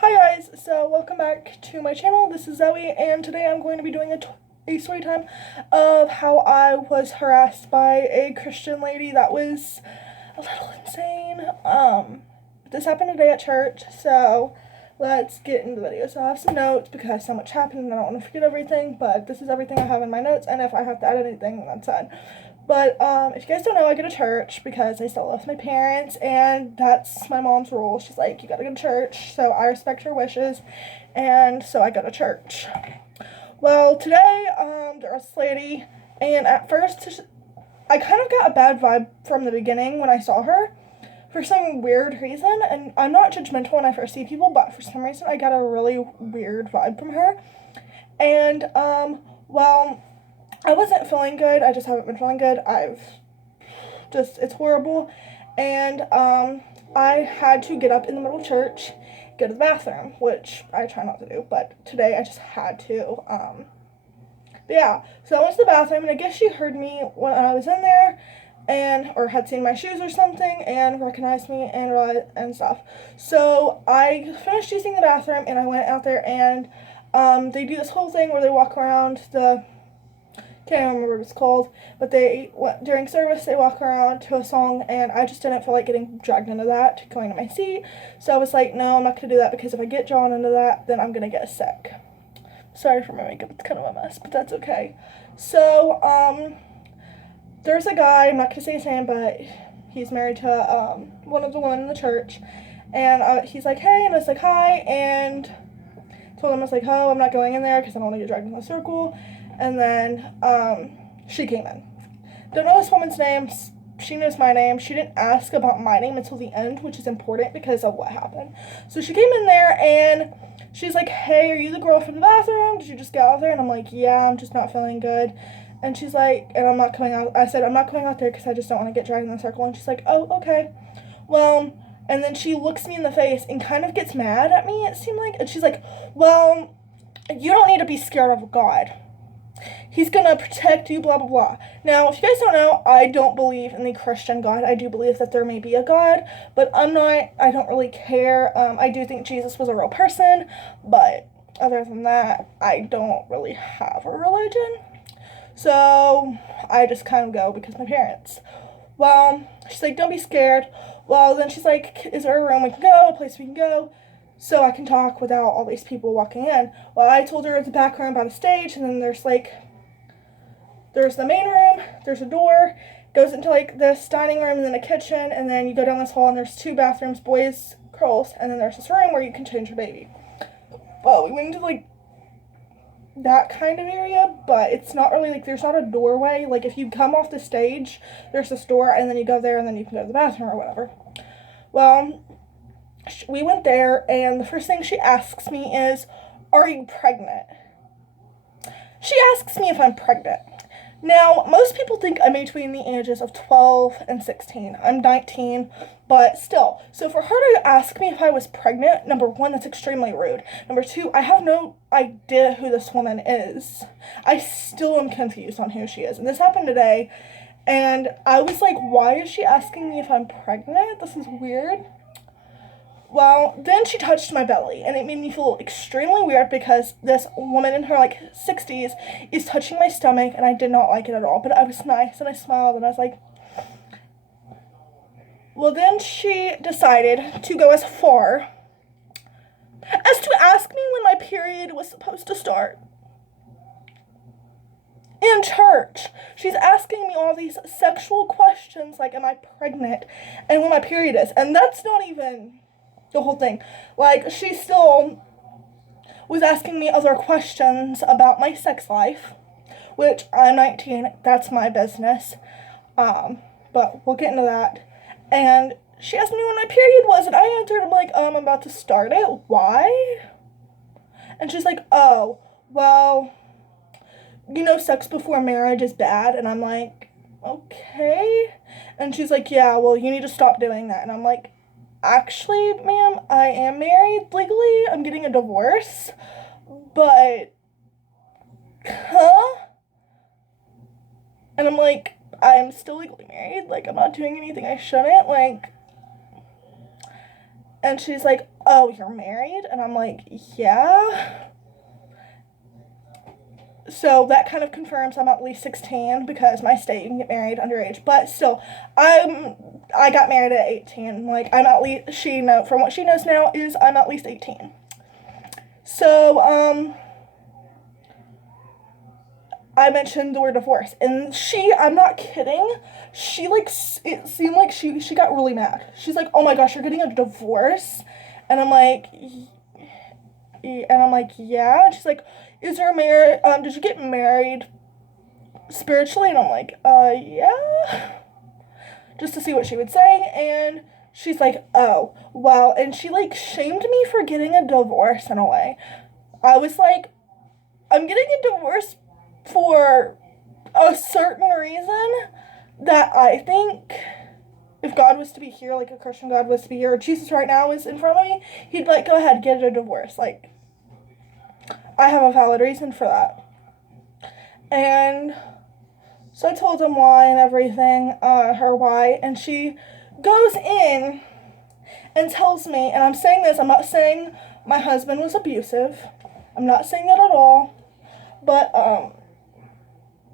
Hi guys, so welcome back to my channel. This is Zoe, and today I'm going to be doing a story time of how I was harassed by a Christian lady that was a little insane. This happened today at church, so let's get into the video. So I have some notes because so much happened and I don't want to forget everything, but this is everything I have in my notes, and if I have to add anything, that's fine. But if you guys don't know, I go to church because I still live with my parents, and that's my mom's rule. She's like, you gotta go to church, so I respect her wishes, and so I go to church. Well, today, there was this lady, and at first, I kind of got a bad vibe from the beginning when I saw her, for some weird reason, and I'm not judgmental when I first see people, but for some reason, I got a really weird vibe from her, and, well, I wasn't feeling good. I just haven't been feeling good. It's horrible. And, I had to get up in the middle of church, go to the bathroom, which I try not to do, but today I just had to. But yeah, so I went to the bathroom, and I guess she heard me when I was in there, or had seen my shoes or something, and recognized me, and stuff. So I finished using the bathroom, and I went out there, and, they do this whole thing where they walk around can't remember what it's called, but during service they walk around to a song, and I just didn't feel like getting dragged into that, going to my seat. So I was like, no, I'm not gonna do that, because if I get drawn into that, then I'm gonna get sick. Sorry for my makeup, it's kind of a mess, but that's okay. So there's a guy, I'm not gonna say his name, but he's married to one of the women in the church, and he's like, hey, and I was like, hi, and told him, I was like, oh, I'm not going in there because I don't want to get dragged in the circle. And then she came in. Don't know this woman's name. She knows my name. She didn't ask about my name until the end, which is important because of what happened. So she came in there, and she's like, hey, are you the girl from the bathroom? Did you just get out there? And I'm like, yeah, I'm just not feeling good. And she's like, and I'm not coming out. I said, I'm not going out there because I just don't want to get dragged in the circle. And she's like, oh, okay. Well, and then she looks me in the face and kind of gets mad at me, it seemed like. And she's like, well, you don't need to be scared of God. He's gonna protect you, blah, blah, blah. Now, if you guys don't know, I don't believe in the Christian God. I do believe that there may be a God, but I don't really care. I do think Jesus was a real person, but other than that, I don't really have a religion. So, I just kind of go because my parents. Well, she's like, don't be scared. Well, then she's like, is there a room we can go, a place we can go, so I can talk without all these people walking in? Well, I told her it's the back room by the stage, and then there's the main room, there's a door, goes into this dining room, and then a kitchen, and then you go down this hall, and there's two bathrooms, boys, girls, and then there's this room where you can change your baby. Well, we went into that kind of area, but it's not really there's not a doorway. If you come off the stage, there's this door, and then you go there, and then you can go to the bathroom or whatever. Well, we went there, and the first thing she asks me is, are you pregnant? She asks me if I'm pregnant. Now, most people think I'm between the ages of 12 and 16. I'm 19, but still. So for her to ask me if I was pregnant, number one, that's extremely rude. Number two, I have no idea who this woman is. I still am confused on who she is. And this happened today, and I was like, why is she asking me if I'm pregnant? This is weird. Well, then she touched my belly, and it made me feel extremely weird because this woman in her 60s is touching my stomach, and I did not like it at all. But I was nice, and I smiled, and I was like, well, then she decided to go as far as to ask me when my period was supposed to start. In church, she's asking me all these sexual questions, like, am I pregnant, and when my period is, and that's not even the whole thing. She still was asking me other questions about my sex life, which I'm 19, that's my business, but we'll get into that. And she asked me when my period was, and I answered, I'm like, I'm about to start it, why? And she's like, oh, well, sex before marriage is bad, and I'm like, okay, and she's like, yeah, well, you need to stop doing that, and I'm like, actually, ma'am, I am married legally. I'm getting a divorce. But, And I'm like, I'm still legally married. I'm not doing anything I shouldn't. And she's like, oh, you're married? And I'm like, yeah. So that kind of confirms I'm at least 16 because my state you can get married underage. But still, I got married at 18. Like I'm at least from what she knows now is I'm at least 18. So I mentioned the word divorce, and I'm not kidding. She like it seemed like she got really mad. She's like, "Oh my gosh, you're getting a divorce," and I'm like, "Yeah." And she's like, "Is there a did you get married spiritually?" And I'm like, yeah," just to see what she would say, and she's like, "Oh, wow," and she like shamed me for getting a divorce in a way. I was like, "I'm getting a divorce for a certain reason that I think if God was to be here, like a Christian God was to be here, or Jesus right now is in front of me, he'd like, go ahead, get a divorce. Like, I have a valid reason for that." And so I told him why and everything, her why, and she goes in and tells me, and I'm saying this, I'm not saying my husband was abusive. I'm not saying that at all. But,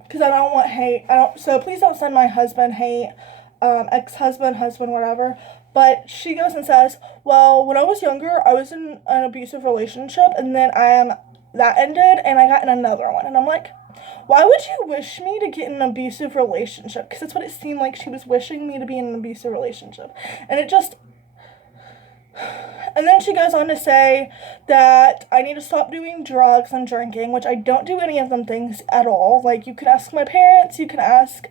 because I don't want hate. So please don't send my husband hate, ex-husband, husband, whatever. But she goes and says, well, when I was younger, I was in an abusive relationship, and then that ended, and I got in another one. And I'm like, why would you wish me to get in an abusive relationship? Because that's what it seemed like she was wishing me to be in an abusive relationship. And it just... And then she goes on to say that I need to stop doing drugs and drinking, which I don't do any of them things at all. Like, you can ask my parents, you can ask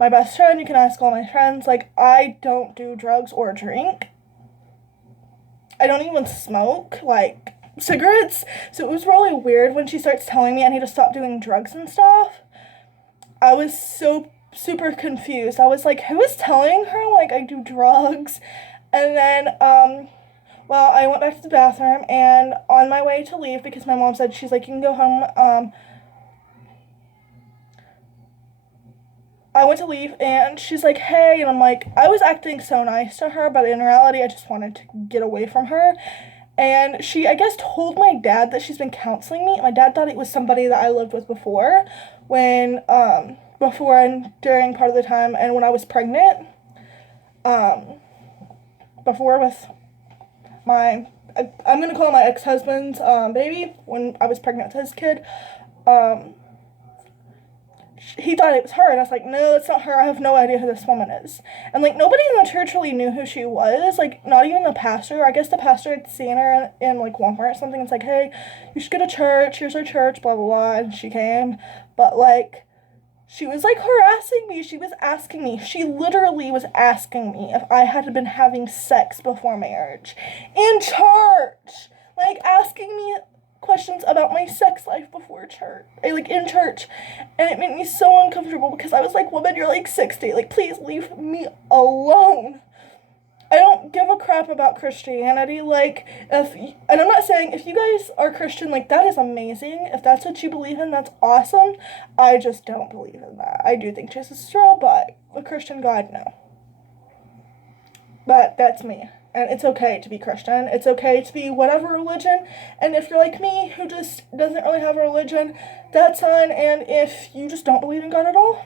my best friend, you can ask all my friends. Like, I don't do drugs or drink. I don't even smoke, like, cigarettes. So it was really weird when she starts telling me I need to stop doing drugs and stuff. I was so super confused. I was like, who is telling her, like, I do drugs? And then, well, I went back to the bathroom, and on my way to leave, because my mom said, she's like, you can go home, I went to leave, and she's like, hey, and I'm like, I was acting so nice to her, but in reality, I just wanted to get away from her. And she, I guess, told my dad that she's been counseling me. My dad thought it was somebody that I lived with before, before and during part of the time, and when I was pregnant, before with I'm gonna call my ex-husband's baby, when I was pregnant with his kid. He thought it was her, and I was like, no, it's not her. I have no idea who this woman is. And like nobody in the church really knew who she was, like not even the pastor. I guess the pastor had seen her in like Walmart or something. It's like, hey, you should go to church, here's our church, blah blah blah. And she came, but like she was like harassing me. She was asking me. She literally was asking me if I had been having sex before marriage. In church! Like asking me questions about my sex life before church. Like in church. And it made me so uncomfortable because I was like, woman, you're like 60. Like, please leave me alone. I don't give a crap about Christianity. Like, and I'm not saying if you guys are Christian, like, that is amazing. If that's what you believe in, that's awesome. I just don't believe in that. I do think Jesus is real, but a Christian God, no. But that's me. And it's okay to be Christian. It's okay to be whatever religion. And if you're like me, who just doesn't really have a religion, that's fine. And if you just don't believe in God at all,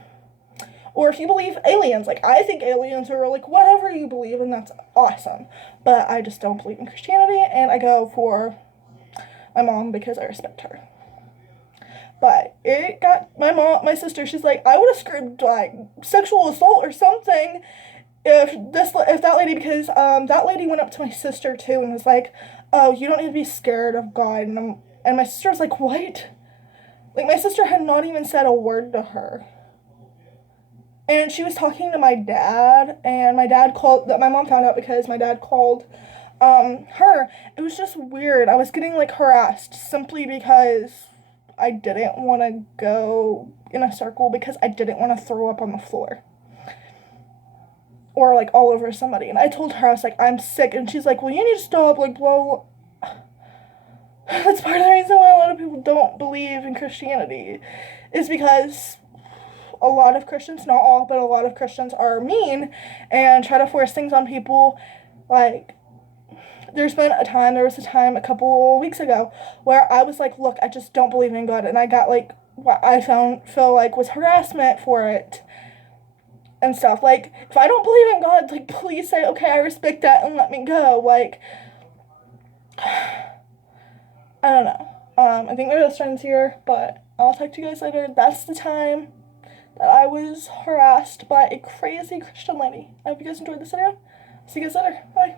or if you believe aliens, like, I think aliens are, like, whatever you believe in, that's awesome. But I just don't believe in Christianity, and I go for my mom because I respect her. But it got my sister, she's like, I would have screamed, like, sexual assault or something if that lady, because that lady went up to my sister, too, and was like, oh, you don't need to be scared of God. And my sister was like, what? Like, my sister had not even said a word to her. And she was talking to my dad, and my dad called, that my mom found out because my dad called her. It was just weird. I was getting, like, harassed simply because I didn't want to go in a circle because I didn't want to throw up on the floor. Or, like, all over somebody. And I told her, I was like, I'm sick. And she's like, well, you need to stop, like, blah. That's part of the reason why a lot of people don't believe in Christianity. Is because a lot of Christians, not all, but a lot of Christians are mean and try to force things on people. Like, there was a time a couple weeks ago where I was like, look, I just don't believe in God, and I got like what I feel like was harassment for it and stuff. Like, if I don't believe in God, like, please say, okay, I respect that and let me go. Like, I don't know. I think we're best friends here, but I'll talk to you guys later. That's the time that I was harassed by a crazy Christian lady. I hope you guys enjoyed this video. See you guys later. Bye.